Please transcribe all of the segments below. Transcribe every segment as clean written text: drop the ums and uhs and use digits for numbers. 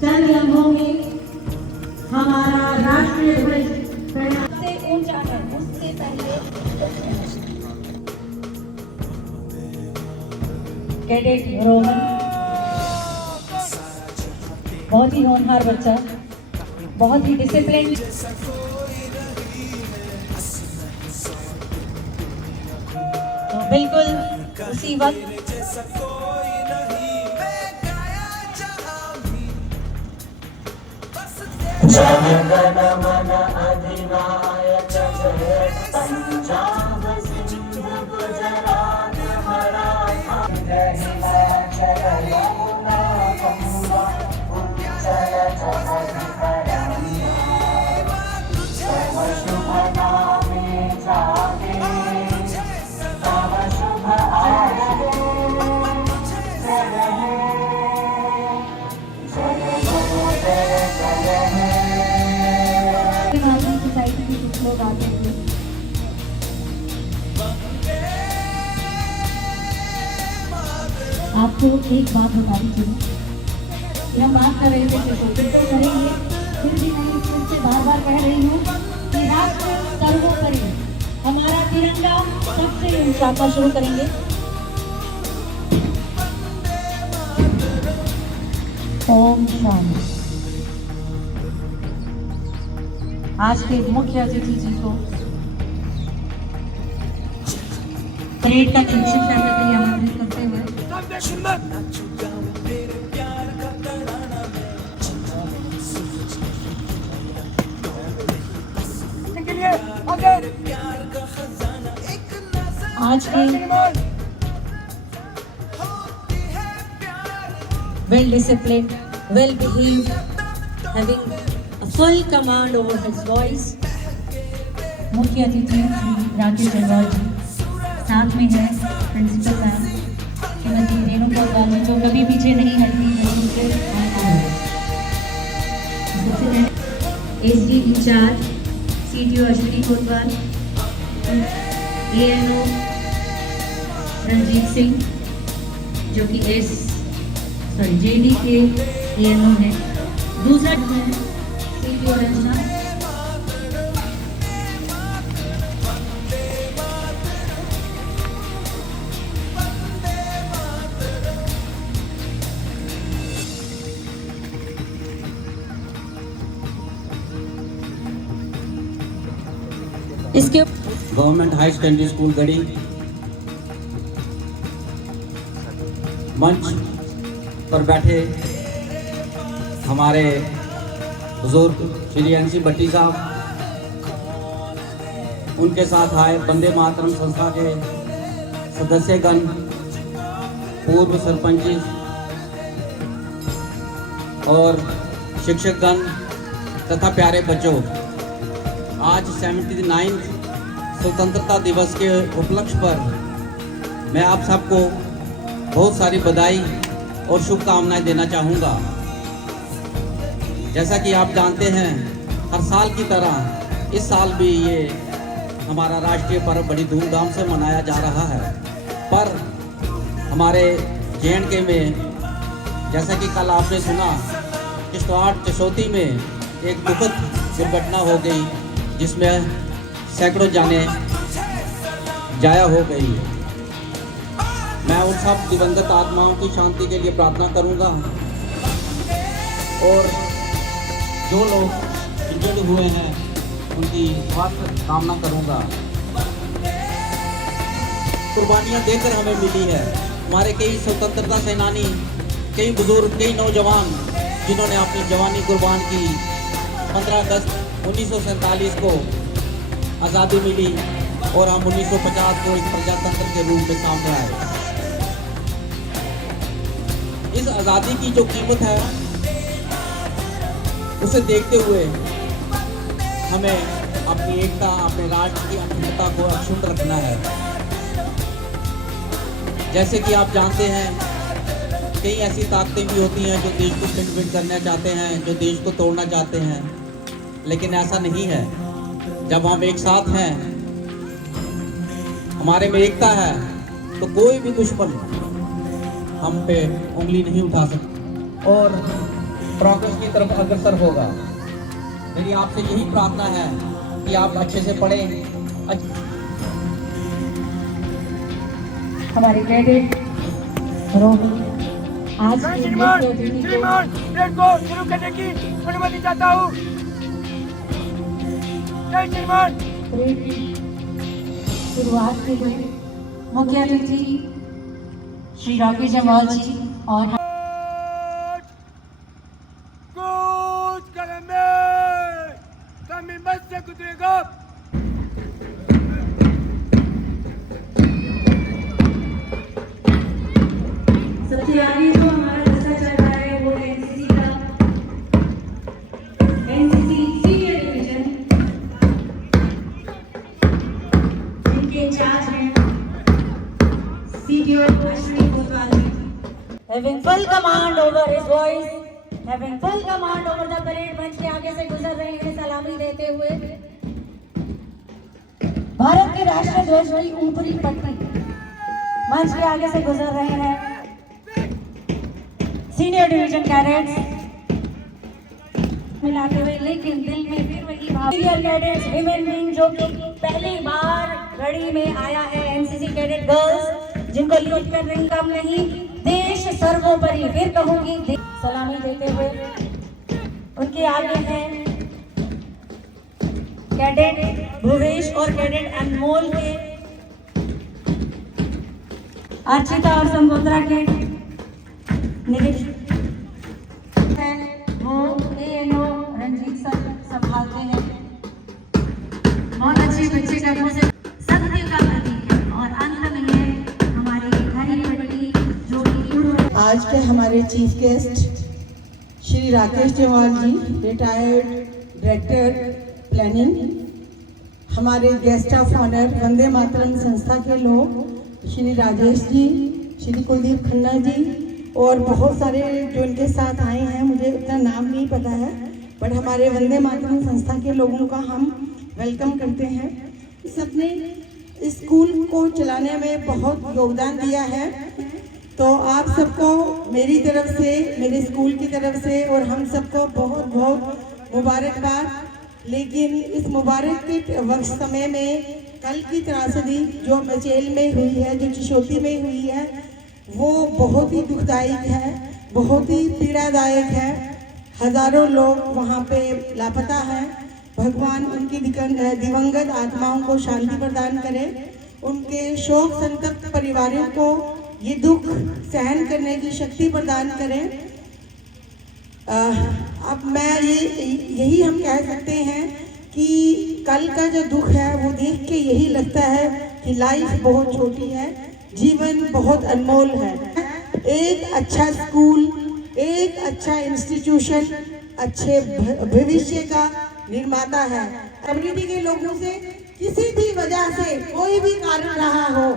चंद लम्हों में हमारा राष्ट्रीय ध्वज से ऊंचा है, उससे पहले कैडेट रोहन, बहुत ही होनहार बच्चा, बहुत ही डिसिप्लिन। तो बिल्कुल उसी वक्त जनगण मन अधिनायक जय पंजाब सिंध गुजरात मराठा जय हिमाचल यमुना गंगा उच्चल जगदीकरणी तव शुभ नामे जागे तव शुभ आरती जय हे सोसाइटी के कुछ लोग आते थे। आपको एक बात बता दीजिए, हम बात कर रहे थे फिर तो करेंगे, फिर भी मैं इस से बार बार कह रही हूँ कि राष्ट्र सर्वोपरि, हमारा तिरंगा सबसे ऊंचा का शुरू करेंगे। ओम शांति। आज के मुख्य अतिथि जी को परेड का निरीक्षण करने के लिए आमंत्रित करते हुए आज के well disciplined, well behaved, having a full command over his voice, मुख्य अतिथि श्री राकेश अग्रवाल जी, साथ में है प्रिंसिपल मैम श्रीमती रेणुका गांधी, जो कभी पीछे नहीं हटती है। एसडी इंचार्ज सीटीओ अश्विनी कोतवाल, एएनओ रंजीत सिंह जो कि जेडी के एएनओ है। दूसरा है सीटीओ रंजना, इसके गवर्नमेंट हाई सेकेंडरी स्कूल गढ़ी, मंच पर बैठे हमारे बुजुर्ग श्री एनसी भट्टी साहब, उनके साथ आए वंदे मातरम संस्था के सदस्यगण, पूर्व सरपंच और शिक्षकगण तथा प्यारे बच्चों, आज 79 स्वतंत्रता दिवस के उपलक्ष्य पर मैं आप सबको बहुत सारी बधाई और शुभकामनाएं देना चाहूँगा। जैसा कि आप जानते हैं, हर साल की तरह इस साल भी ये हमारा राष्ट्रीय पर्व बड़ी धूमधाम से मनाया जा रहा है। पर हमारे JNK में, जैसा कि कल आपने सुना, किश्तवाड़ चशोती में एक दुखद दुर्घटना हो गई, जिसमें सैकड़ों जानें जाया हो गई। मैं उन सब दिवंगत आत्माओं की शांति के लिए प्रार्थना करूंगा और जो लोग इंजर्ड हुए हैं उनकी स्वास्थ्य कामना करूंगा। कुर्बानियां देकर हमें मिली है। हमारे कई स्वतंत्रता सेनानी, कई बुजुर्ग, कई नौजवान जिन्होंने अपनी जवानी कुर्बान की। 15 अगस्त 1947 को आज़ादी मिली और हम 1950 को एक प्रजातंत्र के रूप में सामने आए। इस आज़ादी की जो कीमत है उसे देखते हुए हमें अपनी एकता, अपने राष्ट्र की अखंडता को अक्षुण्ण रखना है। जैसे कि आप जानते हैं कई ऐसी ताकतें भी होती हैं जो देश को छिन-भिन करना चाहते हैं, जो देश को तोड़ना चाहते हैं, लेकिन ऐसा नहीं है। जब हम एक साथ हैं, हमारे में एकता है, तो कोई भी दुश्मन हम पे उंगली नहीं उठा सकता और प्रोग्रेस की तरफ अग्रसर होगा। मेरी आपसे यही प्रार्थना है कि आप अच्छे से पढ़ें। हमारे कैडेट रोमी आज की मुख्य अतिथि को शुरू करने की अनुमति चाहता हूँ। जय श्रीमान। परेड की शुरुआत के लिए मुख्य अतिथि श्री राकेश जम्वाल जी और कूद करेंगे, कमी मत से गुजरेगा। सबसे आगे जो हमारा दस्ता चल रहा है वो एनसीसी का एनसीसी सीनियर डिवीजन, जिनके इंचार्ज हैं CTO Ashwini Kotwal ji. Having full command over his voice, having full command over the parade, मंच के आगे से गुजर रहे हैं सलामी देते हुए। भारत के राष्ट्रीय ध्वज की ऊपरी पट्टी मंच के आगे से गुजर रहे हैं सीनियर डिवीजन कैडेट्स मिलाते हुए, लेकिन दिल में फिर वही भाव। सीनियर कैडेट्स विमेन विंग जो कि पहली बार गढ़ी में आया है, एनसीसी कैडेट गर्ल्स जिनको लीड कर रही, कम नहीं देश सर्वोपरि, फिर कहूंगी सलामी देते हुए। उनके आगे हैं कैडेट भुवेश और कैडेट अनमोल के अर्चिता और संगोत्रा के निरीक्षक हैं, वो एएनओ रंजीत सर संभालते हैं। बहुत अच्छे बच्चे का मुझे सत्य का प्रतीक है और अंत में है हमारी हरी पट्टी जो कि आज के हमारे चीफ गेस्ट श्री राकेश जम्वाल जी, रिटायर्ड डायरेक्टर प्लानिंग, हमारे गेस्ट ऑफ ऑनर वंदे मातरम संस्था के लोग श्री राजेश जी, श्री कुलदीप खन्ना जी और बहुत सारे जो इनके साथ आए हैं, मुझे उतना नाम नहीं पता है, बट हमारे वंदे मातरम संस्था के लोगों का हम वेलकम करते हैं। सबने इस स्कूल को चलाने में बहुत योगदान दिया है, तो आप सबको मेरी तरफ से, मेरे स्कूल की तरफ से और हम सबको बहुत बहुत मुबारकबाद। लेकिन इस मुबारक के वक्त समय में कल की त्रासदी जो मचेल में हुई है, जो चिशोती में हुई है, वो बहुत ही दुखदायक है, बहुत ही पीड़ादायक है। हजारों लोग वहाँ पे लापता हैं। भगवान उनकी दिवंगत आत्माओं को शांति प्रदान करें, उनके शोक संतप्त परिवारों को ये दुख सहन करने की शक्ति प्रदान करें। अब मैं यही हम कह सकते हैं कि कल का जो दुख है वो देख के यही लगता है कि लाइफ बहुत छोटी है, जीवन बहुत अनमोल है। एक अच्छा स्कूल, एक अच्छा इंस्टीट्यूशन अच्छे भविष्य का निर्माता है। कम्युनिटी के लोगों से किसी भी वजह से कोई भी कारण रहा हो,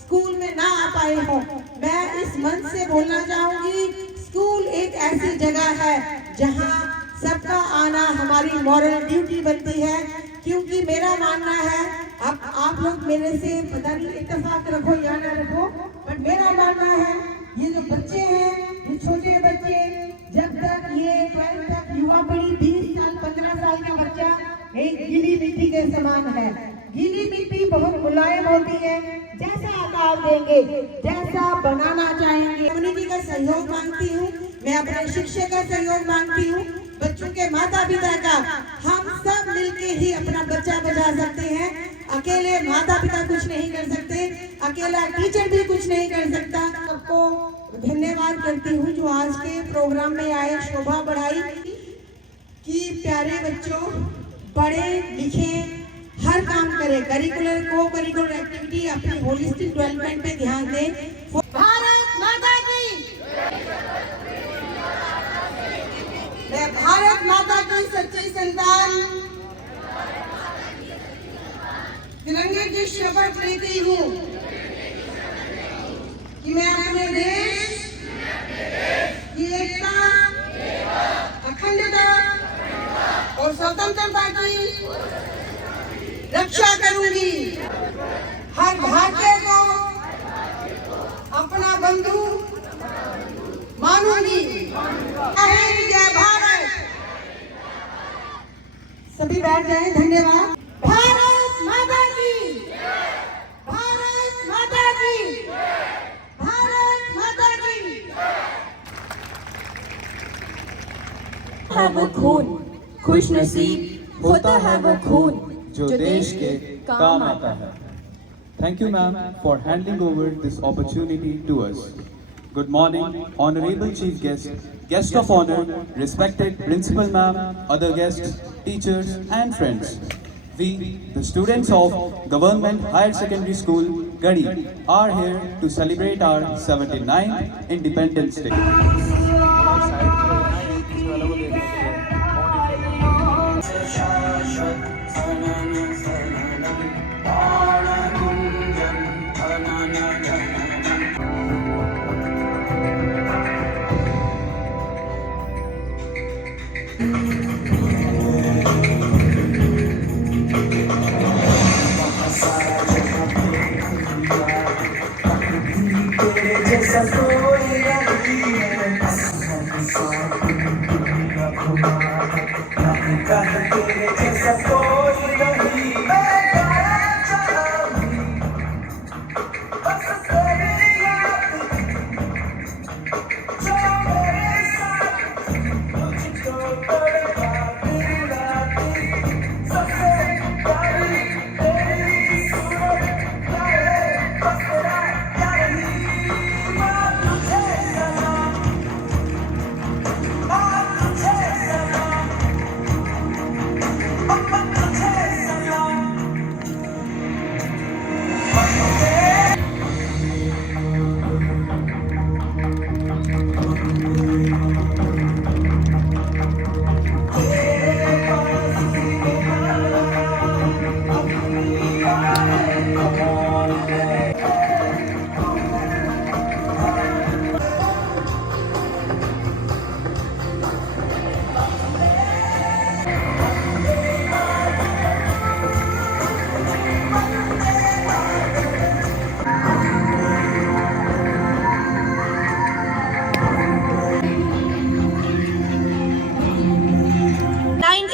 स्कूल में ना आ पाए हो, मैं इस मंच से बोलना चाहूंगी, स्कूल एक ऐसी जगह है जहां सबका आना हमारी मॉरल ड्यूटी बनती है। क्योंकि मेरा मानना है, अब आप लोग मेरे से पता नहीं इत्तेफाक रखो या ना रखो, बट मेरा मानना है ये जो बच्चे हैं, ये छोटे बच्चे, जब तक ये 12 तक युवा पीढ़ी 20 साल 15 साल का बच्चा एक गीली मिट्टी के समान है। गीली मिट्टी बहुत मुलायम होती है, जैसा आकार देंगे, जैसा बनाना चाहेंगे। कम्युनिटी का सहयोग मांगती हूँ, मैं अपने शिक्षक का सहयोग मांगती हूँ, बच्चों के माता पिता का। हम सब मिलके ही अपना बच्चा बचा सकते हैं। अकेले माता पिता कुछ नहीं कर सकते, अकेला टीचर भी कुछ नहीं कर सकता। सबको धन्यवाद करती हूँ जो आज के प्रोग्राम में आए, शोभा बढ़ाई कि प्यारे बच्चों पढ़े लिखे, हर काम करें, करिकुलर को करिकुलर एक्टिविटी अपनी होलिस्टिक डेवलपमेंट पे ध्यान दें। भारत माता की, मैं भारत माता की सच्ची संतान तिरंगे की शपथ लेती हूँ कि मैं अपने देश स्वतंत्रता की रक्षा करूंगी, हर भारतीय को अपना बंधु मानूंगी। जय भारत। सभी बैठ जाएं। धन्यवाद। भारत माता की, भारत माता की, भारत माता की। है वो खून, खुश नसीब होता है वो खून जो देश के काम आता है. Thank you, ma'am, for handing over this opportunity to us. Good morning, honorable chief guest, guest of honor, respected principal ma'am, other guests, teachers and friends. We, the students of Government Higher Secondary School, Gadi, are here to celebrate our 79th Independence Day.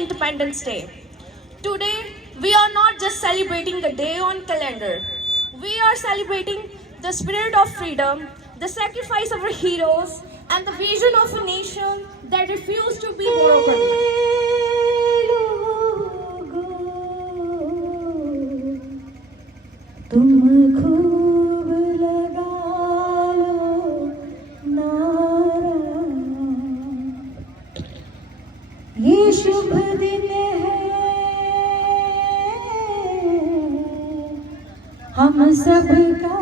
Independence Day. Today, we are not just celebrating a day on calendar. We are celebrating the spirit of freedom, the sacrifice of our heroes, and the vision of a nation that refused to be broken. ये शुभ दिन है हम सबका,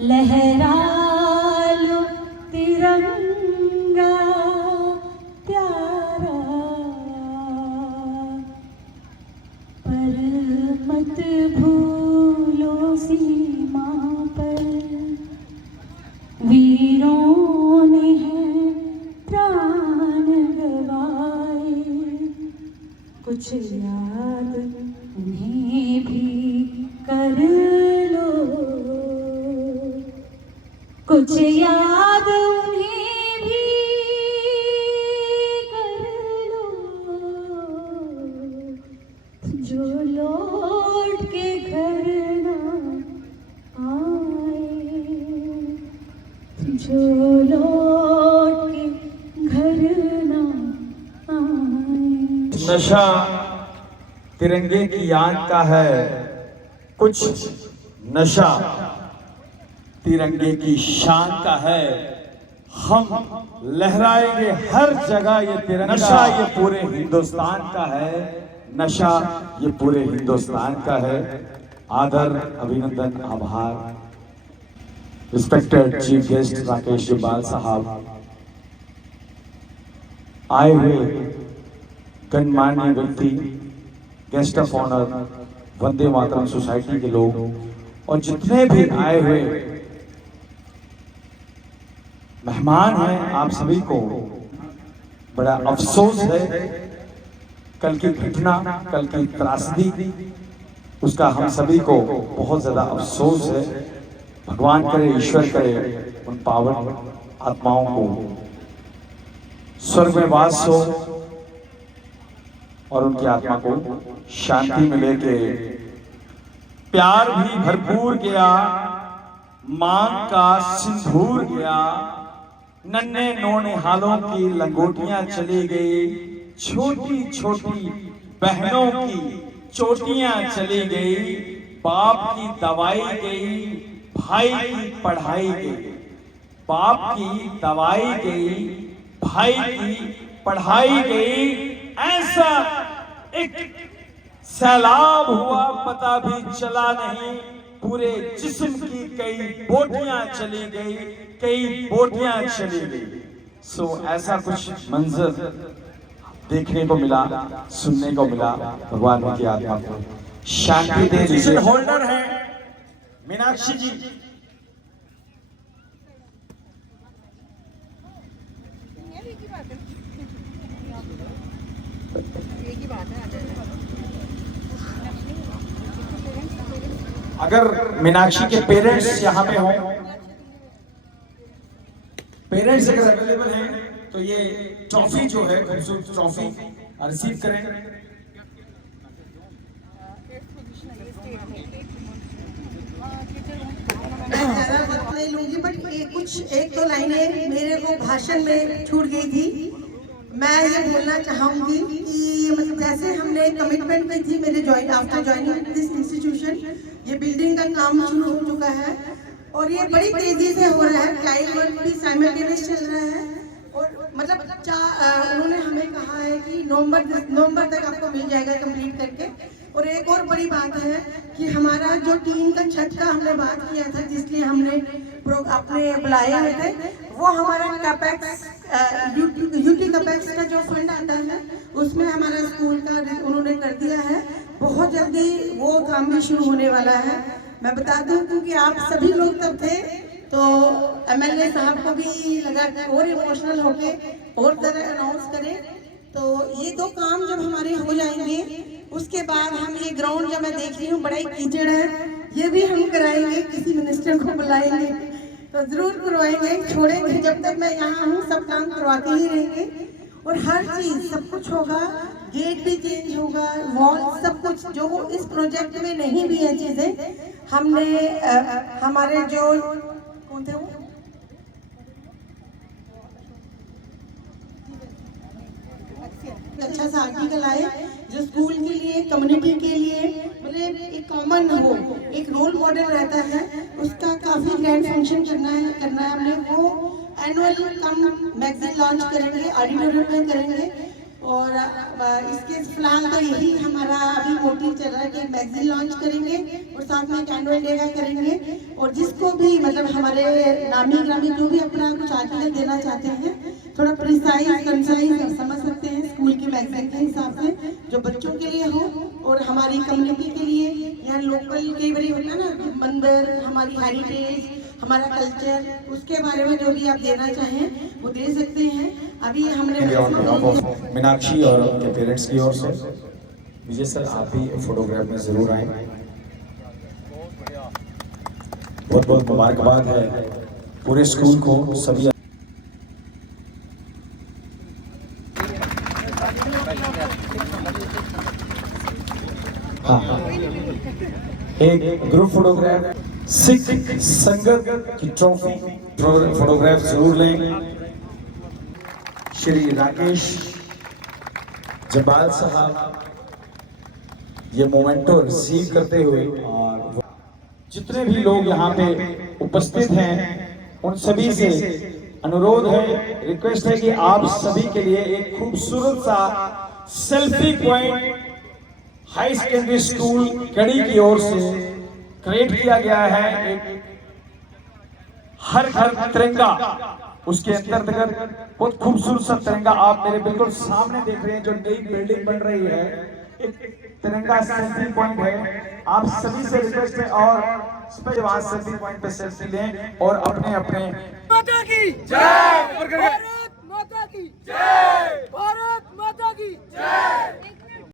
लहरा लो तिरंगा प्यारा, पर मत भूलो सीमा पर वीरों ने प्राण गवाए, कुछ याद उन्हें भी कर लो, कुछ याद उन्हें भी कर लो, जो लौट के घर ना आए, जो लौट के घर ना आए। नशा तिरंगे की याद का है, कुछ नशा तिरंगे की शान का है। हम लहराएंगे हर जगह ये तिरंगा। नशा ये पूरे हिंदुस्तान का है, नशा ये पूरे हिंदुस्तान का है। आदर, अभिनंदन, आभार। Respected chief guest Rakesh Jubbal साहब, आए हुए गणमान्य व्यक्ति, guest of honour, Vande Mataram society के लोग और जितने भी आए हुए मेहमान हैं, आप सभी को बड़ा अफसोस है, कल की घटना, कल की त्रासदी, उसका हम सभी को बहुत ज्यादा अफसोस है। भगवान करे, ईश्वर करे उन पावन आत्माओं को स्वर्ग में वास हो और उनकी आत्मा को शांति मिले। के प्यार भी भरपूर गया, मांग का सिंदूर गया, नन्हे नोने हालों की लंगोटियां चली गई, छोटी छोटी बहनों की चोटियां चली गई, बाप की दवाई गई, भाई की पढ़ाई गई, बाप की दवाई गई, भाई की पढ़ाई गई। ऐसा एक सैलाब हुआ, पता भी चला नहीं, पूरे जिस्म की कई बोटियां चली गई, कई बोटियां चली गई। सो ऐसा कुछ मंजर देखने को मिला, सुनने को मिला। भगवान उनकी आत्मा को शांति दे दीजिए। होल्डर है मीनाक्षी जी। अगर मीनाक्षी के पेरेंट्स यहाँ पे हों, पेरेंट्स अगर अवेलेबल हैं तो ये ट्रॉफी जो है, खूबसूरत ट्रॉफी रिसीव करें। ज़्यादा वक्त नहीं लूंगी, बट कुछ एक दो लाइनें मेरे को भाषण में छूट गई थी। मैं ये बोलना चाहूँगी कि मतलब जैसे हमने कमिटमेंट की थी मेरे आफ्टर ज्वाइनिंग दिस इंस्टीट्यूशन, ये बिल्डिंग का काम शुरू हो चुका है और ये बड़ी तेजी से हो रहा है। क्लाइंट वर्क भी साइमल्टेनियस चल रहा है और मतलब उन्होंने हमें कहा है कि नवंबर तक आपको मिल जाएगा कंप्लीट करके। और एक और बड़ी बात है कि हमारा जो टीम का छत का हमने बात किया था, जिसलिए हमने अपने बुलाए हुए थे, वो हमारा कैपेक्स यूटी कैपेक्स का जो फंड आता है उसमें हमारा स्कूल का उन्होंने कर दिया है। बहुत जल्दी वो काम भी शुरू होने वाला है। मैं बता दूं क्योंकि आप सभी लोग तब थे, तो एमएलए साहब को भी लगा और इमोशनल होके और तरह अनाउंस करें। तो ये दो काम जब हमारे हो जाएंगे उसके बाद हम ये ग्राउंड जब मैं देख रही हूँ बड़ा ही कीचड़ है, ये भी हम कराएंगे, किसी मिनिस्टर को बुलाएंगे तो जरूर करवाएंगे, छोड़ेंगे जब तक मैं यहाँ हूँ, सब काम करवाते ही रहेंगे। और हर चीज सब कुछ होगा, गेट भी चेंज होगा, वॉल सब कुछ जो इस प्रोजेक्ट में नहीं भी है चीजें हमने हमारे जो कौन थे वो अच्छा सा आर्टिकल आए जो स्कूल के लिए, कम्युनिटी के लिए मतलब एक कॉमन हो, एक रोल मॉडल रहता है, उसका काफी ग्रैंड फंक्शन करना है हमने। वो एनुअल कम मैगजीन लॉन्च करेंगे, ऑडिटोरियम में करेंगे। और इसके फिलहाल तो यही हमारा अभी मोटिव चल रहा है कि मैगजीन लॉन्च करेंगे और साथ में एनुअल डे का करेंगे। और जिसको भी मतलब हमारे नामी ग्रामी जो भी अपना कुछ आर्टिकल देना चाहते हैं, थोड़ा प्रिसाइज कंसाइज समझ सकते हैं स्कूल की मैगजीन के हिसाब से, जो बच्चों के लिए हो और हमारी कम्युनिटी के लिए। यहाँ लोकल कई बार होता है ना, मंदिर, हमारी हेरिटेज, हमारा कल्चर, उसके बारे में जो भी आप देना चाहें वो दे सकते हैं। अभी हमने मीनाक्षी और उनके पेरेंट्स की ओर से विजय सर, आप भी फोटोग्राफ में जरूर आए। बहुत बहुत मुबारकबाद है पूरे स्कूल को, सभी। हाँ, एक ग्रुप फोटोग्राफ, सिख संगत की ट्रॉफी फोटोग्राफ जरूर लें। श्री राकेश जबाल साहब ये मोमेंटो रिसीव करते हुए, और जितने भी लोग यहाँ पे उपस्थित हैं उन सभी से अनुरोध है, रिक्वेस्ट है कि आप सभी के लिए एक खूबसूरत सा selfie point high secondary school कड़ी की ओर से क्रिएट किया गया है। एक हर घर तिरंगा, उसके अंतर्गत बहुत खूबसूरत सा तिरंगा आप मेरे बिल्कुल सामने देख रहे हैं, जो नई बिल्डिंग बन रही है। एक तिरंगा सेल्फी पॉइंट है, आप सभी से रिक्वेस्ट है और सेल्फी पॉइंट पे सेल्फी लें और अपने अपने माता की जय, भारत माता की जय। जय